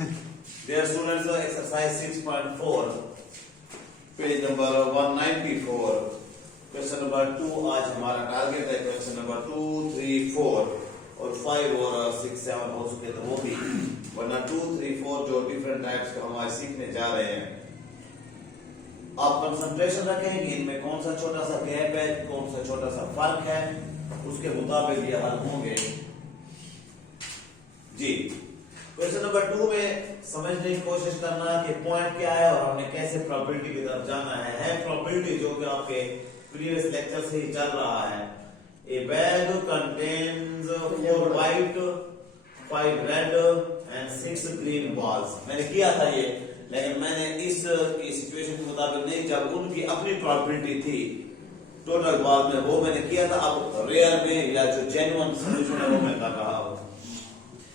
Dear students, exercise 6.4, page number 194, question number 2 आज हमारा target है। क्वेश्चन नंबर 2, 3, 4 और 5 और 6, 7 हो चुके तो वो भी, वरना 2, 3, 4 जो डिफरेंट टाइप्स का हम आज सीखने जा रहे हैं। आप कंसंट्रेशन रखेंगे इनमें कौन सा छोटा सा गैप है, कौन सा छोटा सा फर्क है, उसके मुताबिक ये हल होंगे जी। क्वेश्चन नंबर 2 में समझने की कोशिश करना कि पॉइंट क्या है और हमने कैसे प्रोबेबिलिटी की तरफ जाना है प्रोबेबिलिटी जो कि आपके प्रीवियस लेक्चर से ही चल रहा है। ए bag contains 4 white 5 red and 6 green balls. मैंने किया था ये, लेकिन मैंने इस सिचुएशन के मुताबिक नहीं, जब उनकी अपनी प्रोबेबिलिटी थी टोटल बॉल में वो मैंने किया था। अब रेयर में या जो जेन्युइन सॉल्यूशन है वो मैं कर रहा हूं।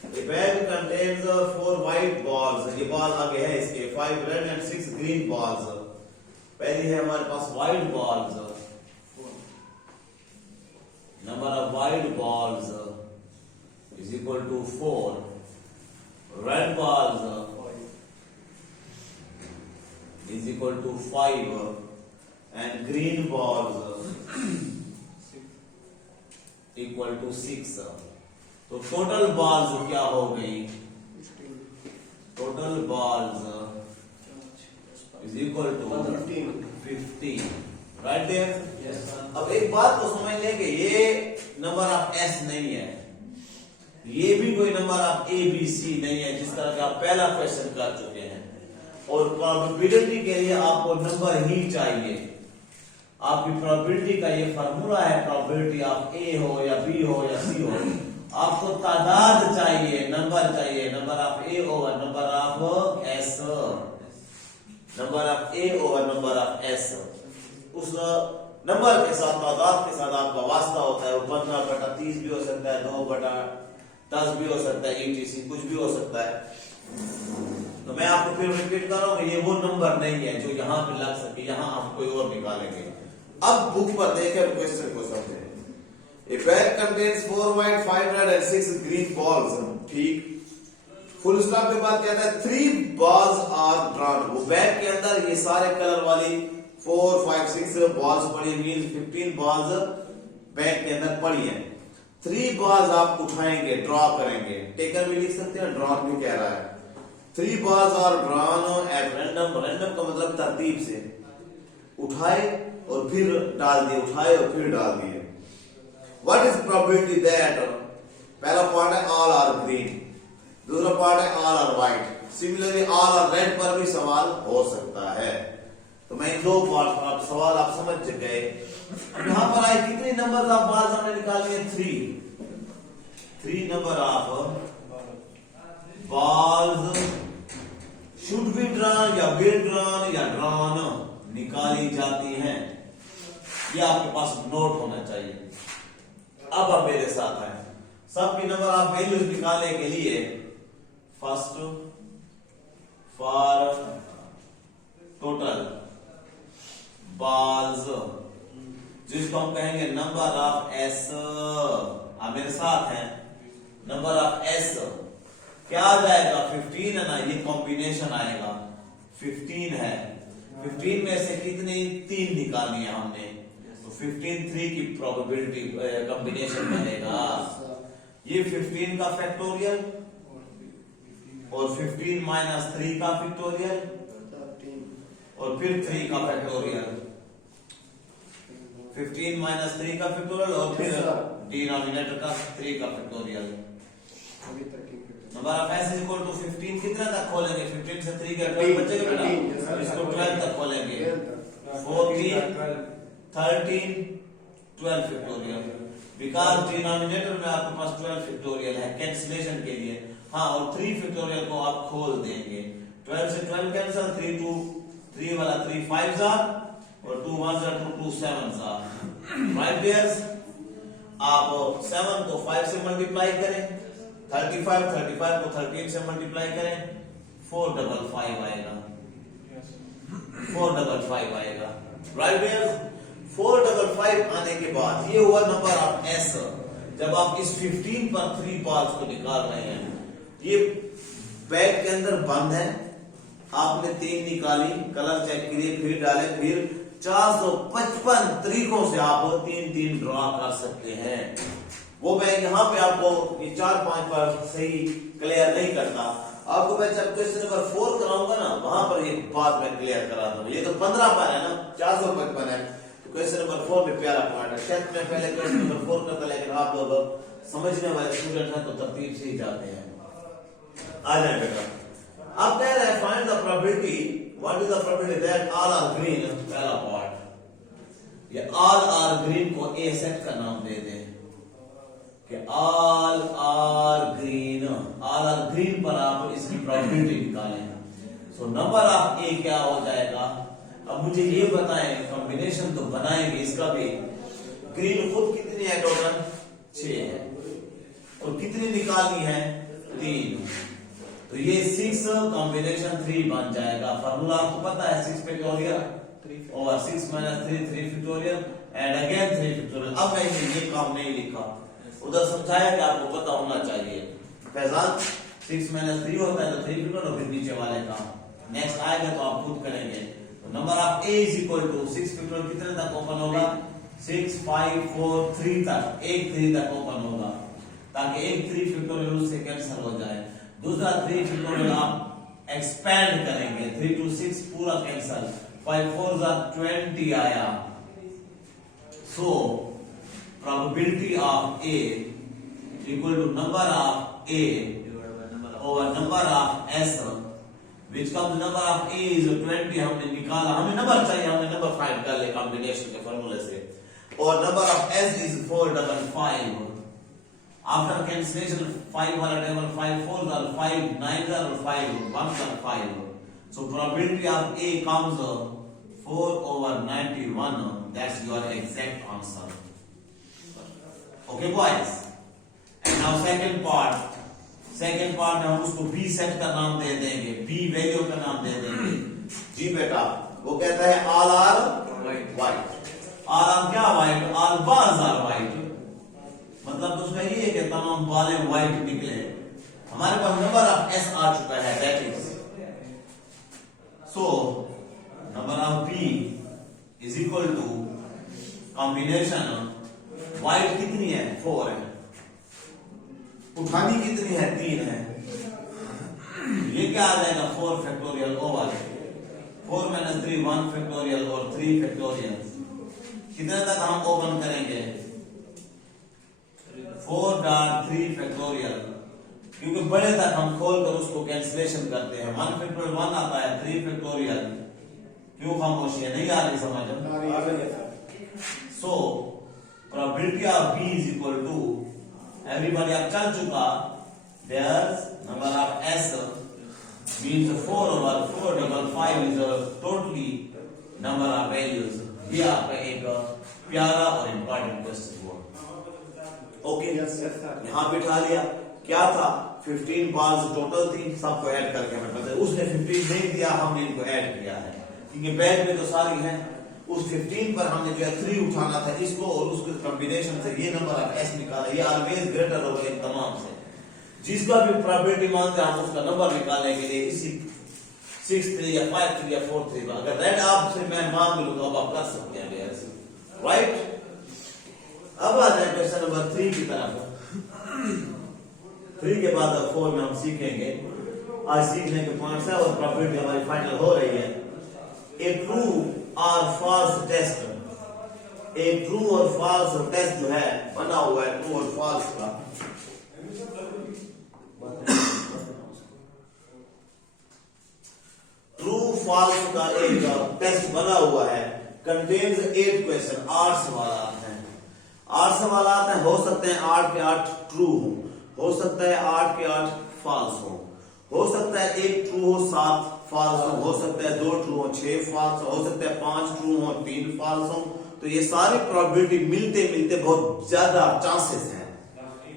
A bag contains 4 white balls. ये बॉल आगे है इसके 5 red and 6 green balls. पहली है हमारे पास white balls. Number of white balls is equal to 4. Red balls is equal to 5 and green balls equal to 6. तो टोटल बॉल्स क्या हो गई? Total balls is equal to 15, right there? अब एक बात को समझ लें कि ये नंबर ऑफ एस नहीं है, ये भी कोई number of A B C नहीं है जिस तरह का आप पहला क्वेश्चन कर चुके हैं। और प्रोबेबिलिटी के लिए आपको नंबर ही चाहिए। आपकी प्रोबेबिलिटी का ये फार्मूला है, प्रोबेबिलिटी ऑफ ए हो या बी हो या सी हो, आपको तादाद चाहिए, नंबर चाहिए, number of A over number of S, number of A over number of S. उस नंबर के साथ तादाद के साथ आपका वास्ता होता है। वो 15/30 भी हो सकता है, 2/10 भी हो सकता है, ETC कुछ भी हो सकता है। तो मैं आपको फिर रिपीट कर रहा हूं, ये वो नंबर नहीं है जो यहां पे लग सके, यहां हम कोई और निकालेंगे। अब बुक पर देखें क्वेश्चन को समझें। A bag contains 4 white 5 red and 6 green balls. ठीक, फुल स्टॉप के बाद कहता है 3 balls are drawn. वो बैग के अंदर ये सारे कलर वाली 4, 5, 6 balls पड़ी, मींस 15 balls बैग के अंदर पड़ी है। 3 balls आप उठाएंगे, ड्रॉ करेंगे, टेकन भी लिख सकते हैं, ड्रॉन भी कह रहा है। 3 balls are drawn at random. Random का मतलब तरतीब से उठाए और फिर डाल दिए, उठाए और फिर डाल दिए। What is probability that? पहला पार्ट है all are green, दूसरा पार्ट है all are white. Similarly all are red पर भी सवाल हो सकता है। तो मैं इन दो पार्ट पर आप सवाल आप समझ गए। यहां पर आए कितने नंबर ऑफ बॉल्स हमने निकालने हैं? 3 number of balls should be drawn या विल ड्रॉन या ड्रॉन निकाली जाती हैं। ये आपके पास नोट होना चाहिए। अब आप मेरे साथ हैं, सबकी नंबर ऑफ वैल्यूज निकालने के लिए फर्स्ट फॉर टोटल बॉल्स जिसको हम कहेंगे नंबर ऑफ एस। आप मेरे साथ हैं, नंबर ऑफ एस क्या आ जाएगा? 15 है ना, ये कॉम्बिनेशन आएगा 15 है। 15 में से कितनी? 3 निकालनी है हमने, 15 3 की प्रोबेबिलिटी कॉम्बिनेशन बनेगा। ये 15 का फैक्टोरियल और 15 माइनस 3 का फैक्टोरियल और फिर 3 का फैक्टोरियल, 15 माइनस 3 का फैक्टोरियल और फिर डिनोमिनेटर का 3 का factorial. Number of S is equal to 15 कितना तक खोलेंगे? 15 से 3 का 12 बचेगा बेटा, इसको 12 तक खोलेंगे। 14 13 12 फैक्टोरियल, बिकॉज डिनोमिनेटर में आपके पास 12 फैक्टोरियल है कैंसिलेशन के लिए। हाँ, और 3 फैक्टोरियल को आप खोल देंगे। 12 से 12 कैंसिल, 3 वाला 3 5 और 2 1 2 2 7 राइट डियर्स। आप 7 को 5 से मल्टीप्लाई करें, 35 को 13 से मल्टीप्लाई करें, 455 आएगा, 455 आएगा, राइट डियर्स। 455 आने के बाद ये हुआ नंबर ऑफ एस। जब आप इस 15 पर 3 बॉल्स को निकाल रहे हैं, ये बैग के अंदर बंद है, आपने 3 निकाली, कलर चेक किए, फिर डाले, फिर 455 तरीकों से आप 3-3 ड्रॉ कर सकते हैं। वो बैग यहाँ पे आपको ये 4-5 पर सही क्लियर नहीं करता। आपको मैं जब क्वेश्चन नंबर 4 कराऊंगा ना, वहां पर ये बात मैं क्लियर करा दूंगा। ये तो 15 पर है ना, 455 है, तो क्वेश्चन नंबर 4 में प्यारा पॉइंट है। शायद मैं पहले क्वेश्चन नंबर 4 करता, लेकिन आप लोग समझने वाले स्टूडेंट हैं तो तरतीब से ही जाते हैं। आ जाए बेटा, अब कह रहे हैं find the probability, what is the probability that all are green. पहला पार्ट, ये ऑल आर ग्रीन को ए सेट का नाम दे दें कि ऑल आर ग्रीन पर आप इसकी प्रोबेबिलिटी निकालें। सो नंबर ऑफ ए क्या हो जाएगा। अब मुझे ये बताएं, कॉम्बिनेशन तो बनाएंगे इसका भी। ग्रीन खुद कितनी है टोटल, 6 है, और कितनी निकालनी है, 3। तो ये 6 कॉम्बिनेशन 3 बन जाएगा। फार्मूला आपको पता है, 6 फैक्टोरियल और 6 - 3 3 फैक्टोरियल एंड अगेन 3 फैक्टोरियल। अब मैंने ये काम नहीं लिखा, उधर समझाया कि आपको पता होना चाहिए। फैजान 6 - 3 होता है तो 3 फैक्टोरियल, फिर नीचे वाले का नेक्स्ट आएगा तो आप खुद करेंगे। तो number of A is equal to 6 factorial कितने तक ओपन होगा, 6 5 4 3 तक, 1 3 तक ओपन होगा, ताकि 1 3 फैक्टोरियल उससे कैंसिल हो जाए। दूसरा 3 फैक्टोरियल आप एक्सपेंड करेंगे, 3 to 6 पूरा कैंसिल, 5 4 20 आया। So probability of A equal to number of A over number of S, which comes number of a is 20। हमने निकाला, हमें नंबर चाहिए, हमने नंबर फाइंड कर लिया कॉम्बिनेशन के फॉर्मूले से, और number of s is 455। After cancellation 5 वाला table 5 4 are 5 9 are 5 1 are 5। so probability of a comes 4/91। that's your exact answer। okay boys, and now second part में हम उसको b सेट का नाम दे देंगे, b वैल्यू का नाम दे देंगे। जी बेटा, वो कहता है all are white. All are क्या white, all balls are white. मतलब उसका ये है कि तमाम बालें वाइट निकले। हमारे पास नंबर ऑफ एस आ चुका है, that is so number of B is equal to combination white कितनी है, 4 है, उठानी कितनी है, 3 है। ये क्या आ जाएगा, 4 फैक्टोरियल ओवर 4 - 3 1 फैक्टोरियल और 3 फैक्टोरियल। कितने तक हम ओपन करेंगे, 4.3 फैक्टोरियल, क्योंकि बड़े तक हम खोलकर उसको कैंसिलेशन करते हैं। 1 फैक्टोरियल 1 आता है, 3 फैक्टोरियल। क्यों खामोशी है, नहीं आ रही समझ। So probability of B is equal to, everybody अब चल चुका, there's number of s means 4/455 is totally number of values। ये आपका एक प्यारा और इंपॉर्टेंट क्वेश्चन हुआ। ओके, यहाँ बिठा लिया। क्या था, 15 बाल्स टोटल थी, सबको ऐड करके हमें पता है। उसने 15 नहीं दिया, हमने इनको ऐड किया है, क्योंकि बैग में तो सारी है। उस 15 पर हमने जो है 3 उठाना था इसको, और उसके कॉम्बिनेशन से ये नंबर ऑफ एस निकाला। ये ऑलवेज ग्रेटर होगा इन तमाम से। जिसका भी प्रोबेबिलिटी मानते हैं हम उसका नंबर निकालने के लिए इसी 6 3 या 5 3 या 4 3। अगर रेड आपसे मैं मांग लूं तो अब आप कर सकते हैं, राइट। अब आ जाए क्वेश्चन नंबर 3 की तरफ। 3 के बाद 4 में हम सीखेंगे। आज सीखने के पॉइंट्स है और प्रोबेबिलिटी हमारी फाइनल हो रही है। ए ट्रू और फॉल्स टेस्ट, एक ट्रू और फॉल्स टेस्ट जो है बना हुआ है, ट्रू और फॉल्स का। ट्रू फॉल्स का एक टेस्ट बना हुआ है, कंटेन्स 8 क्वेश्चन, 8 सवाल हैं। 8 सवाल हैं, हो सकते हैं 8 के 8 ट्रू हो सकता है 8 के 8 फॉल्स हो सकता है 1 ट्रू हो 7 फॉल्स हो सकता है 2 ट्रू हो 6 फॉल्स हो सकता है 5 ट्रू हो 3 फॉल्स हो। तो ये सारी प्रोबेबिलिटी मिलते मिलते बहुत ज्यादा चांसेस हैं,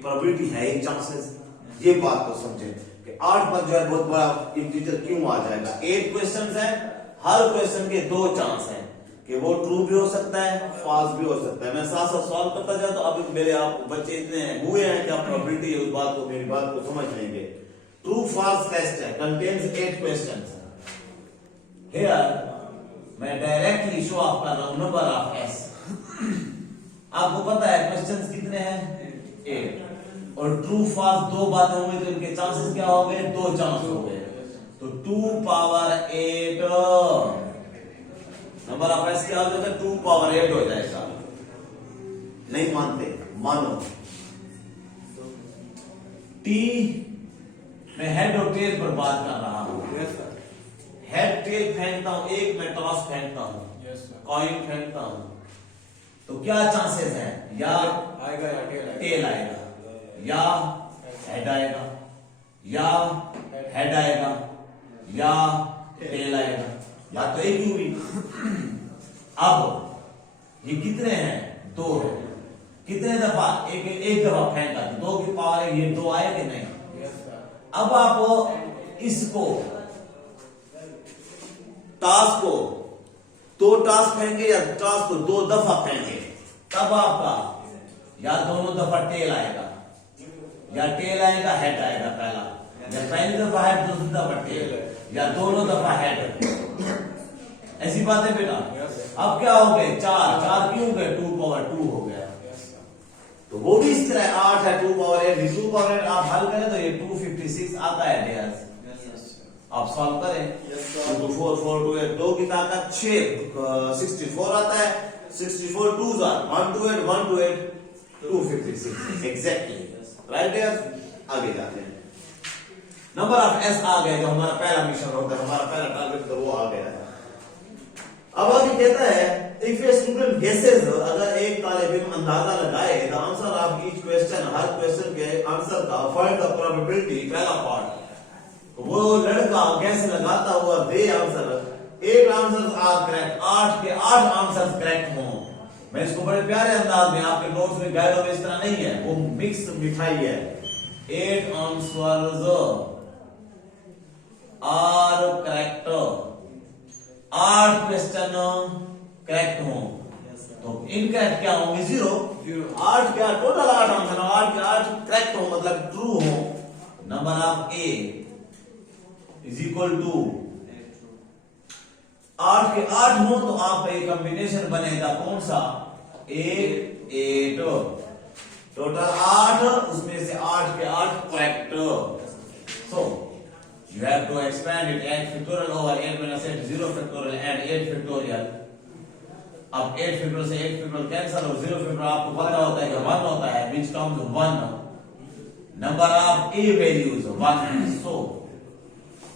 प्रोबेबिलिटी है ही चांसेस। ये बात को समझे कि 8 पर जो है बहुत बड़ा इंटीजर क्यों आ जाएगा। 8 क्वेश्चंस है, हर क्वेश्चन के 2 चांस हैं कि वो ट्रू भी हो सकता है, फॉल्स भी हो सकता है। मैं साथ साथ सॉल्व करता जाता, तो अब मेरे आप बच्चे इतने हुए हैं कि आप प्रोबेबिलिटी उस बात को, मेरी बात को समझ लेंगे। ट्रू false test है, contains 8 questions. Here मैं डायरेक्टली शो ऑफ कर रहा हूं नंबर ऑफ s. आपको पता है क्वेश्चंस कितने हैं? 8. और ट्रू फॉल्स दो बातें होंगी तो इनके चांसेस क्या हो गए? 2 चांस हो गए. तो 2 पावर 8 नंबर ऑफ s क्या हो जाएगा? 2 पावर 8 हो जाएगा. नहीं मानते? मानो. t मैं हेड और टेल पर बात कर रहा हूं. हेड टेल फेंकता हूं, एक मैं टॉस फेंकता हूं, कॉइन फेंकता हूं, तो क्या चांसेस है? या आएगा या टेल आएगा, या हेड आएगा, या हेड आएगा, या टेल आएगा, या तो एक ही हुई. अब ये कितने हैं? 2 है. कितने दफा? एक दफा फेंका तो 2 की पावर है, ये 2 आए कि नहीं? अब आप इसको टास्क को 2 टास्क फेंके या टास्क को 2 दफा फेंके, तब आपका या दोनों दफा टेल आएगा, या टेल आएगा हेड आएगा. पहला या पहली दफा हेड, दूसरी दफा टेल, या दोनों दफा हेड. ऐसी बात है बेटा. अब क्या हो गए? 4 क्यों हो गए? 2 पावर 2 हो गया. तो वो भी इस तरह 8 है, 2 पावर 8. 2 पावर 8 आप हल करें तो ये 256 आता है डियर्स. आप सॉल्व करें. 2 4 4 2 8 2 की ताकत 6 64 आता है. 64 2s are 1 2 8 1 2 8 256 exactly. Right dears. आगे जाते हैं. नंबर ऑफ s आ गए, जो हमारा पहला मिशन होता है, हमारा पहला टारगेट तो वो आ गया है. अब आगे कहता है इफ ए स्टूडेंट गेसेस, अगर एक तालिब इल्म अंदाजा लगाए the answer of each question, her question के आंसर का, फाइंड द प्रोबेबिलिटी, पहला पार्ट. वो लड़का गैस लगाता हुआ दे आंसर, 8 आंसर्स आर करेक्ट, 8 के 8 आंसर्स करेक्ट हों. मैं इसको बड़े प्यारे अंदाज में आपके नोट्स में गाइड में इस तरह नहीं है, वो मिक्स मिठाई है. 8 answers are correct, 8 question correct हों, तो इनकरेक्ट क्या होंगे? 0. 8 क्या टोटल 8 आंसर, 8 के 8 करेक्ट हो मतलब ट्रू हो. Number of a is equal to 8 के 8 हो तो आपका एक कॉम्बिनेशन बनेगा कौन सा? 8 8 टोटल 8, उसमें से 8 के 8 correct. So you have to expand it. 8 factorial over 8 minus 8 0 factorial and 8 factorial. अब 8 factorial से 8 factorial कैंसिल और 0 factorial आपको पता होता है कि 1 होता है, which comes 1. number of a values 1. so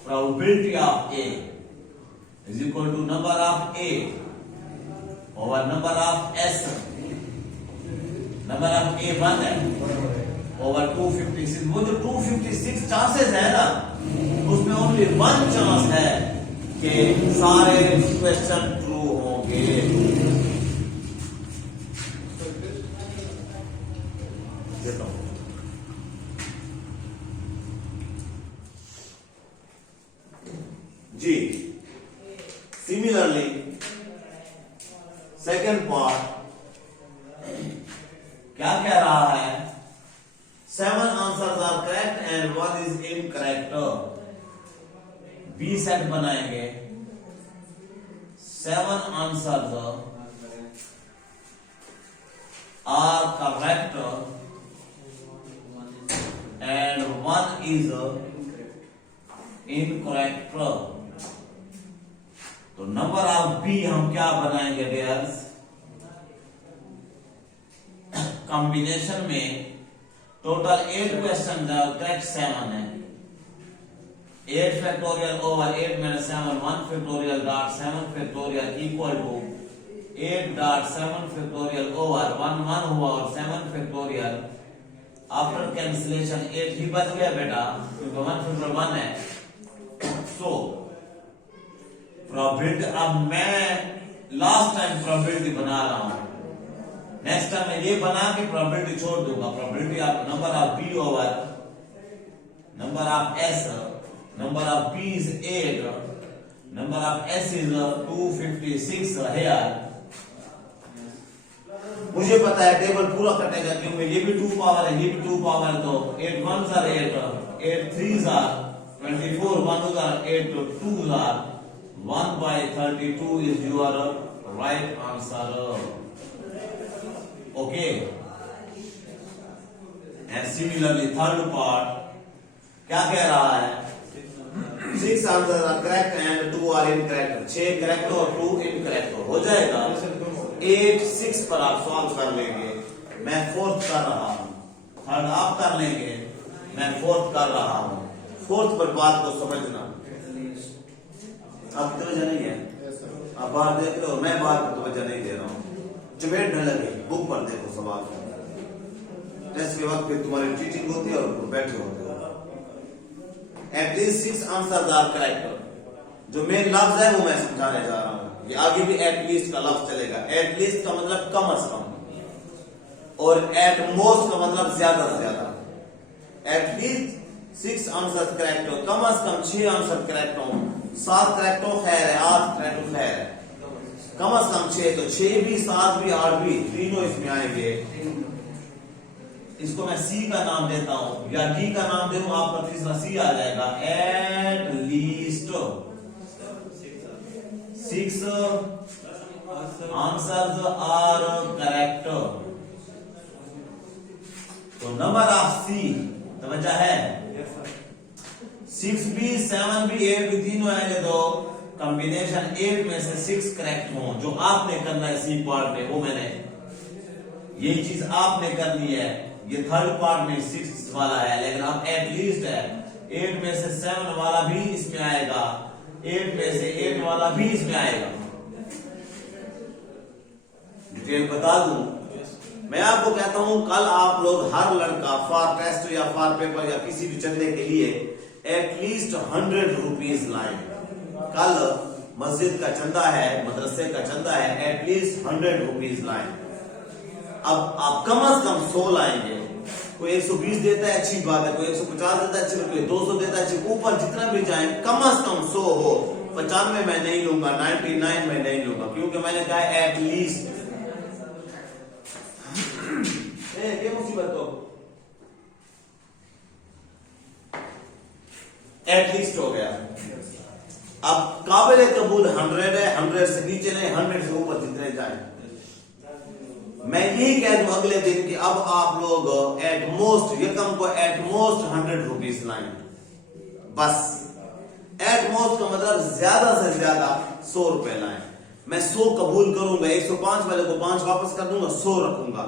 probability of a is equal to number of a over number of s. number of a 1 है over 256. वो जो 256 चांसेस है ना, उसमें ओनली 1 चांस है कि सारे क्वेश्चन ट्रू होंगे. जी सिमिलरली सेकेंड पार्ट क्या कह रहा है? 7 answers are correct and 1 is incorrect. B set बनाएंगे. 7 answers are correct and 1 is incorrect. तो नंबर ऑफ बी हम क्या बनाएंगे डियर्स? कॉम्बिनेशन में टोटल 8 क्वेश्चन करेक्ट 7 है. 8 factorial over 8 minus 7 1 factorial dot 7 factorial equal to 8 dot 7 factorial over 1 1 हुआ और 7 factorial. After cancellation 8 ही बच गया बेटा, क्योंकि 1 फैक्टोरियल 1 है. सो प्रोबेबिलिटी, अब मैं लास्ट टाइम प्रोबेबिलिटी बना रहा हूं, नेक्स्ट टाइम मैं ये बना के प्रोबेबिलिटी छोड़ दूंगा. Probability of number of B over number of S. Number of B is 8, number of S is 256 है. मुझे पता है टेबल पूरा कटेगा क्योंकि ये भी 2 पावर है, ये भी 2 पावर है, तो 8 1s are 8, 8 3s are 24 1 are 8 to 2 are 1 by 32 is your right answer. Okay, and similarly third part क्या कह रहा है? 6 answer are correct and 2 are incorrect. 6 correct और 2 इनकरेक्ट हो जाएगा. 8 6 पर आप सॉल्व कर लेंगे. मैं फोर्थ कर रहा हूं. थर्ड आप कर लेंगे, मैं फोर्थ कर रहा हूं. फोर्थ पर बात को समझना. अब तवज्जो नहीं है, आप बाहर देख रहे हो, मैं बाहर को तवज्जो नहीं दे रहा हूं. चुभेड़ न लगे, बुक पर देखो सवाल. टेस्ट के वक्त फिर तुम्हारी चीटिंग होती है और बैठे होते हो. At least 6 answers are correct. जो मेन लफ्ज है वो मैं समझाने जा रहा हूं. ये आगे भी एटलीस्ट का लफ्ज चलेगा. एटलीस्ट का मतलब कम से कम, और एट मोस्ट का मतलब ज्यादा से ज्यादा. एटलीस्ट 6 आंसर करेक्ट हो, कम से कम 6 आंसर करेक्ट हो. 7 करेक्ट हो खैर है, 8 करेक्ट हो खैर है. कम से कम 6, तो 6 भी 7 भी 8 भी तीनों इसमें आएंगे. इसको मैं सी का नाम देता हूं या डी का नाम दे दूं, आपका तीसरा सी आ जाएगा. At least 6 answers are correct. तो नंबर ऑफ सी समझा है. 6 भी 7 भी 8 भी तीनों आएंगे. तो कॉम्बिनेशन 8 में से 6 करेक्ट हो. जो आपने करना है सी पार्ट में, वो मैंने ये चीज आपने करनी है. ये थर्ड पार्ट में 6 वाला है, लेकिन अब एटलीस्ट है. 8 में से 7 वाला भी इसमें आएगा. 8 में से 8 वाला भी इसमें आएगा. डिटेल बता दूं, मैं आपको कहता हूं कल आप लोग हर लड़का फॉर टेस्ट या फॉर पेपर या किसी भी चंदे के लिए एटलीस्ट 100 रुपीज लाए. कल मस्जिद का चंदा है, मदरसे का चंदा है, एटलीस्ट 100 रुपीज लाए. अब आप कम से कम 100 लाएंगे. कोई 120 देता है अच्छी बात है, कोई 150 देता है अच्छी बात है, कोई 200 देता है अच्छी. ऊपर जितना भी जाए कम से कम 100 हो. 95 मैं नहीं लूंगा, 99 मैं नहीं लूंगा, क्योंकि मैंने कहा एटलीस्ट. ये मुसीबत तो एटलीस्ट हो गया. अब काबिल कबूल 100 है. 100 से नीचे नहीं, 100 से ऊपर जितने जाए. मैं यही कह दूं अगले दिन कि अब आप लोग एट मोस्ट यकम को एट मोस्ट 100 रुपीज लाएं. बस एट मोस्ट का मतलब ज्यादा से ज्यादा 100 रुपए लाएं. मैं 100 कबूल करूंगा, 105 वाले को 5 वापस कर दूंगा, 100 रखूंगा.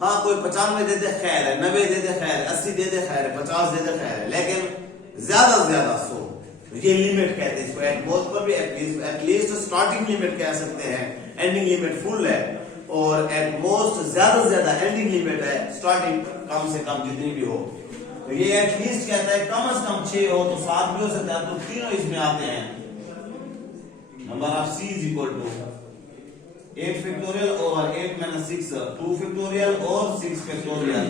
हाँ, कोई 95 दे दे खैर है, 90 दे दे खैर है, 80 दे दे खैर है, 50 दे दे खैर है, लेकिन ज्यादा से ज्यादा 100. ये लिमिट कहते हैं इसको. एट मोस्ट पर भी एटलीस्ट स्टार्टिंग लिमिट कह सकते हैं, एंडिंग लिमिट फुल है. और एट मोस्ट ज्यादा से ज्यादा एंडिंग लिमिट है, स्टार्टिंग कम से कम जितनी भी हो. तो ये एटलीस्ट कहता है कम से कम 6 हो तो 7 भी हो सकता है. तो तीनों इसमें आते हैं. Number of C is equal to 8 factorial over 8 minus 6 2 factorial और 6 factorial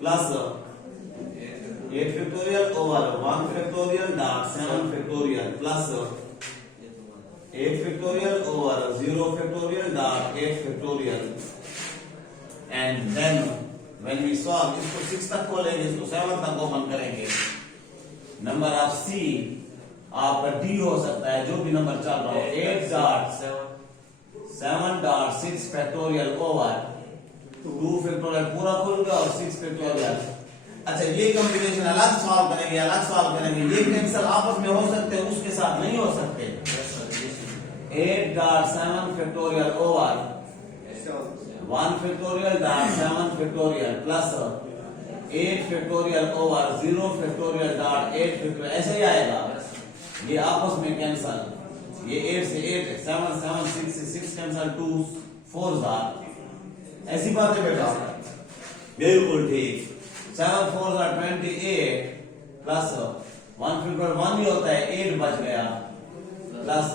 plus 8 factorial over 1 factorial dot 7 factorial plus 8 factorial over 0 factorial dot 8 factorial. And then when we solve, इसको 6 तक खोलेंगे, इसको 7 तक ओपन करेंगे. नंबर ऑफ सी आपका D हो सकता है, जो भी नंबर चल रहा हो. 8 dot 7 dot 6 factorial over 2 factorial पूरा खुल गया और 6 फैक्टोरियल. अच्छा, ये कॉम्बिनेशन अलग सॉल्व करेंगे, अलग सॉल्व करेंगे. ये कैंसिल आपस में हो सकते हैं, उसके साथ नहीं हो सकते. 8 dot 7 factorial over 1 factorial dot 7 factorial plus 8 factorial over 0 factorial dot 8 factorial. ऐसे ही आएगा. ये आपस में कैंसिल. ये 8 से 8 है, 7 7 6 से 6 कैंसिल, 2 4 जार. ऐसी बात है बेटा, बिल्कुल ठीक. 7 4 जार 28 प्लस 1 फैक्टोरियल 1 भी होता है, 8 बच गया प्लस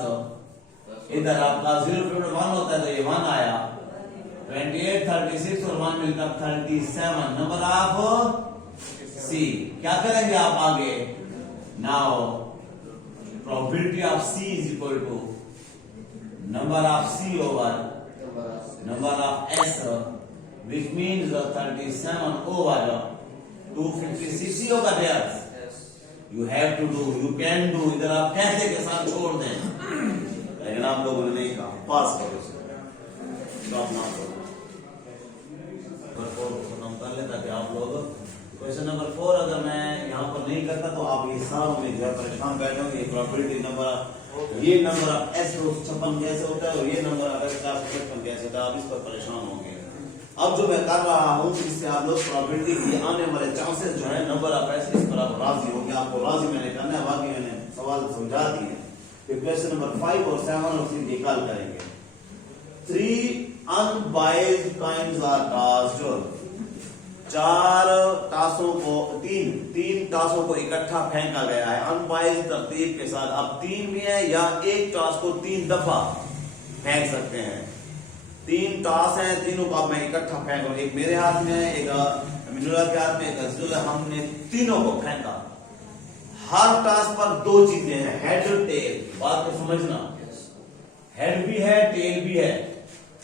इधर आपका 0 फैक्टोरियल 1 होता है, तो ये 1 आया. 28 36 और 1 मिलकर 37. नंबर ऑफ सी. क्या करेंगे आप आगे? Now probability of C is equal to number of C over number of S, which means 37 over 256 ही होगा there. You have to do, you can do, इधर आप कैसे के साथ छोड़ दें, लेकिन आप लोगों ने नहीं कहा। पास करो, स्टॉप ना करो। खत्म कर ले ताकि आप लोग क्वेश्चन नंबर 4 अगर मैं यहाँ पर नहीं करता तो आप ये सारों में जो है परेशान बैठे होंगे। प्रॉपर्टी नंबर, ये नंबर आप S256 कैसे होता है और ये नंबर अगर 455 कैसे होता है, आप इस पर परेशान होंगे। अब जो मैं कर रहा हूँ इससे आप लोग प्रॉपर्टी के आने वाले चांसेस जो है नंबर ऑफ एस, इस पर आप राजी होंगे। आपको राजी मैंने करना है, बाकी मैंने सवाल समझा दिए। फिर क्वेश्चन नंबर 5 और 7 और 6 निकाल करेंगे। 3 अनबाइज्ड कॉइन्स आर टॉस्ड, 4 टासों को, तीन टासों को इकट्ठा फेंका गया है अनबाइज्ड तरतीब के साथ। अब 3 भी है या एक टास को 3 दफा फेंक सकते हैं। 3 टास हैं, तीनों को अब मैं इकट्ठा फेंक रहा हूं। एक मेरे हाथ में है, एक मिनुला के हाथ में, एक अज़ीज़ुल्लाह, हमने तीनों को फेंका। हर टास पर 2 चीजें हैं, हेड और टेल। बात को समझना, हेड भी है टेल भी है।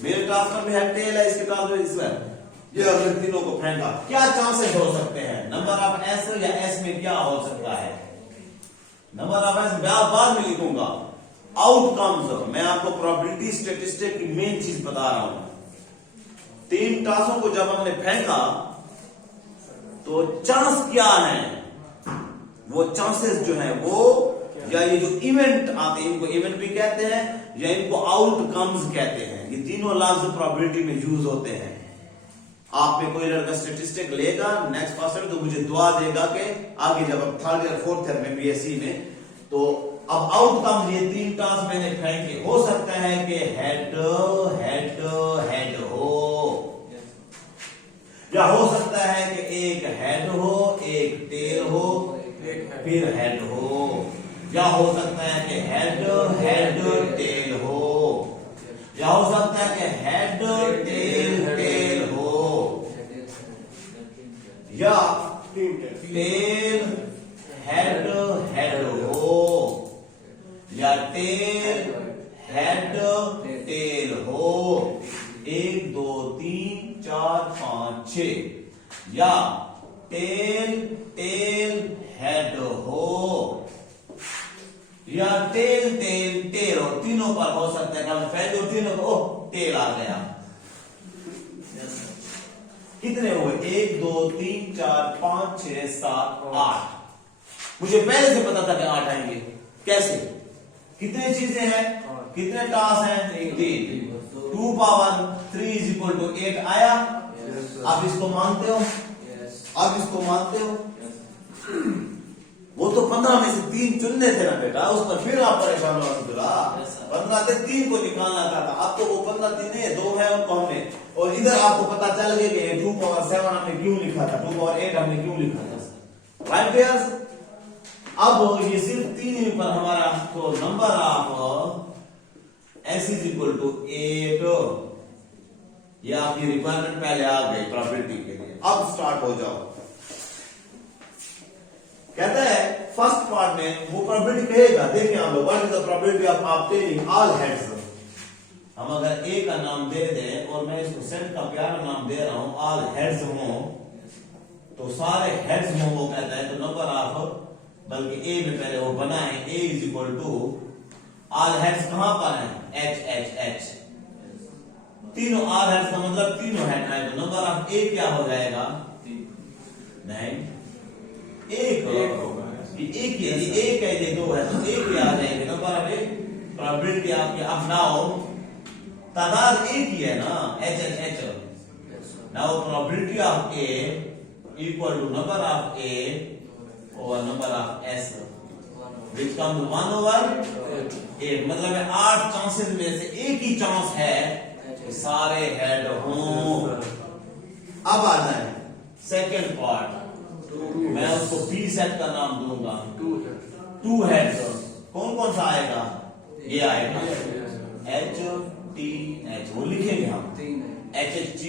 मेरे टास में भी हेड टेल है, इसके टास में इसमें, ये हमने तीनों को फेंका। क्या चांसेस हो सकते हैं नंबर ऑफ एस या एस में क्या हो सकता है? नंबर ऑफ एस बाद में लिखूंगा। आउटकम्स मैं आपको प्रोबेबिलिटी स्टेटिस्टिक की मेन चीज बता रहा हूं। 3 टासों को जब हमने फेंका तो चांस क्या है, वो चांसेस जो है वो, या ये जो इवेंट आते हैं इनको इवेंट भी कहते हैं या इनको आउटकम्स कहते हैं। ये तीनों लफ्ज प्रोबेबिलिटी में यूज होते हैं। आप में कोई लड़का स्टेटिस्टिक लेगा नेक्स्ट फर्स्ट तो मुझे दुआ देगा कि आगे जब आप 3rd या 4th ईयर में बीएससी में, तो अब आउटकम ये 3 टास्क मैंने फेंके, हो सकता है कि हेड हेड हेड हो, या हो सकता है कि एक हेड हो, एक टेल हो, फिर हेड हो, या हो सकता है कि हेड हेड टेल हो, या हो सकता है कि हेड टेल टेल हो, या टेल हेड हेड हो, या टेल हेड टेल हो। 1 2 3 4 5 6, या टेल टेल हेड हो, या टेल टेल टेल हो। तीनों पर हो सकता है कि हम पहले तीनों को टेल आ गया। कितने हुए? 1 2 3 4 5 6 7 8। मुझे पहले से पता था कि 8 आएंगे। कैसे? कितनी चीजें हैं, कितने टास्क हैं? 3। 2 पावर 3 = 8 आया। आप इसको मानते हो? आप इसको मानते हो? वो तो 15 में से 3 चुनने थे ना बेटा, उस पर फिर आप परेशान हो। 15 से 3 को निकालना था। अब तो वो 15 3 है, 2 है उनको हमने, और इधर आपको पता चल गया कि 2 पावर 7 हमने क्यों लिखा था, 2 पावर 8 हमने क्यों लिखा था। राइट डियर्स, अब ये सिर्फ 3 पर हमारा तो नंबर ऑफ s = 8, ये आपकी रिक्वायरमेंट पहले आ गई प्रॉपर्टी के लिए। अब स्टार्ट हो जाओ। कहता है फर्स्ट पार्ट में वो प्रोबेबिलिटी कहेगा, देखिए हम लोग, what is the probability of obtaining all heads. हम अगर ए का नाम दे दें और मैं इसको सेट का प्यारा नाम दे रहा हूं, ऑल हेड्स हो, तो सारे हेड्स हो वो कहता है। तो नंबर ऑफ, बल्कि ए में पहले वो बना है, a = ऑल हेड्स कहां पर है? h h h। तीनों ऑल हेड्स का मतलब तीनों हेड है। तो नंबर ऑफ ए क्या हो जाएगा? नहीं, एक होगा। एक है, ये 2 है तो एक ही आ जाएंगे। नंबर ऑफ ए प्रोबेबिलिटी आपकी। अब नाउ तादाद एक ही है ना, h h h। Now probability of A equal to number of A और number of s, which comes 1/8। मतलब 8 चांसेस में से एक ही चांस है कि सारे हेड हों। अब आ जाए सेकेंड पार्ट, मैं उसको बी सेट का नाम दूंगा। 2 हेड्स कौन कौन सा आएगा? ये आएगा H T H, वो लिखेंगे हम H H T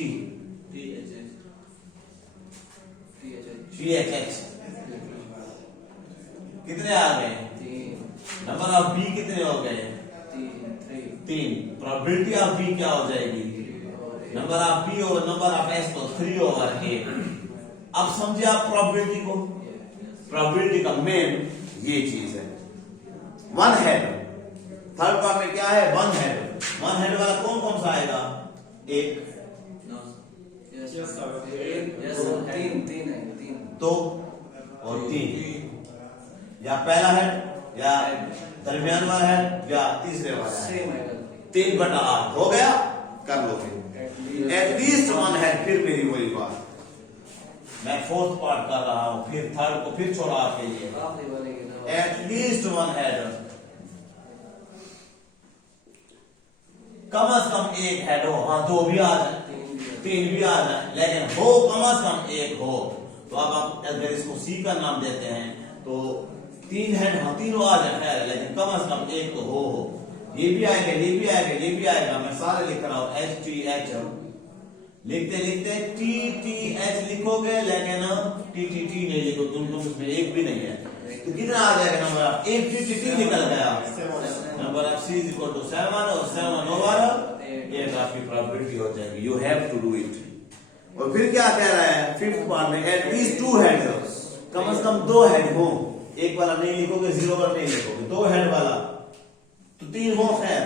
T H H। कितने आ गए? 3। नंबर ऑफ बी कितने हो गए? 3। प्रोबेबिलिटी ऑफ बी क्या हो जाएगी? नंबर ऑफ बी और नंबर ऑफ एस तो 3/8। अब समझे आप प्रोबेबिलिटी को? प्रोबेबिलिटी का मेन ये चीज है। वन हेड, थर्ड पार्ट में क्या है? One head. वन हेड वाला कौन कौन सा आएगा? एक, दो और तीन, या पहला हेड या दरमियान वाला हेड या तीसरे वाला हेड। 3/8 हो गया, कर लो फिर एटलीस्ट वन हेड। फिर मेरी वही बात, मैं फोर्थ पार्ट कर रहा हूं, फिर थर्ड को फिर छोड़ा आपके लिए। एटलीस्ट वन हेड, कम से कम एक हेड हो। हाँ, दो भी आ जाए, तीन भी आ जाए, लेकिन हो कम से कम एक हो। तो अब आप अगर इसको सी का नाम देते हैं तो 3 हेड, हाँ तीनों आ जाए खैर, लेकिन कम से कम एक तो हो। ये भी आएगा, ये भी आएगा, ये भी आएगा। मैं सारे लिख रहा हूं HTH, लिखते लिखते TTH लिखोगे, लेकिन TTT नहीं लिखो तुम उसमें एक भी नहीं है। तो कितना आ जाएगा नंबर? एक TTT निकल गया। नंबर ऑफ C = 7 और 7 ओवर ये आपकी प्रोबेबिलिटी हो जाएगी। You have to do it. और फिर क्या कह रहा है फिफ्थ पार्ट में? एटलीस्ट 2 हेड, कम से कम 2 हेड हो। एक वाला नहीं लिखोगे, 0 वाला नहीं लिखोगे, 2 हेड वाला तो 3 हो खैर।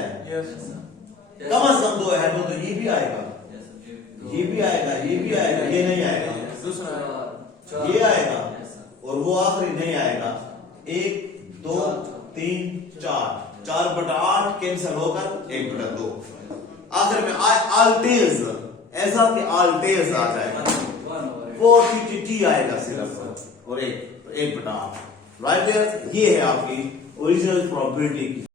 कम से कम 2 हेड हो तो ये भी आएगा, ये भी आएगा, ये भी आएगा, ये नहीं आएगा, ये आएगा और वो आखिरी नहीं आएगा। 1 2 3 4, 4/8 कैंसिल होकर 1/2। आखिर में आल्टेज, ऐसा कि आल्टेज आ जाएगा, 4 TTT आएगा सिर्फ और 1/8। राइट, ये है आपकी ओरिजिनल प्रोबेबिलिटी।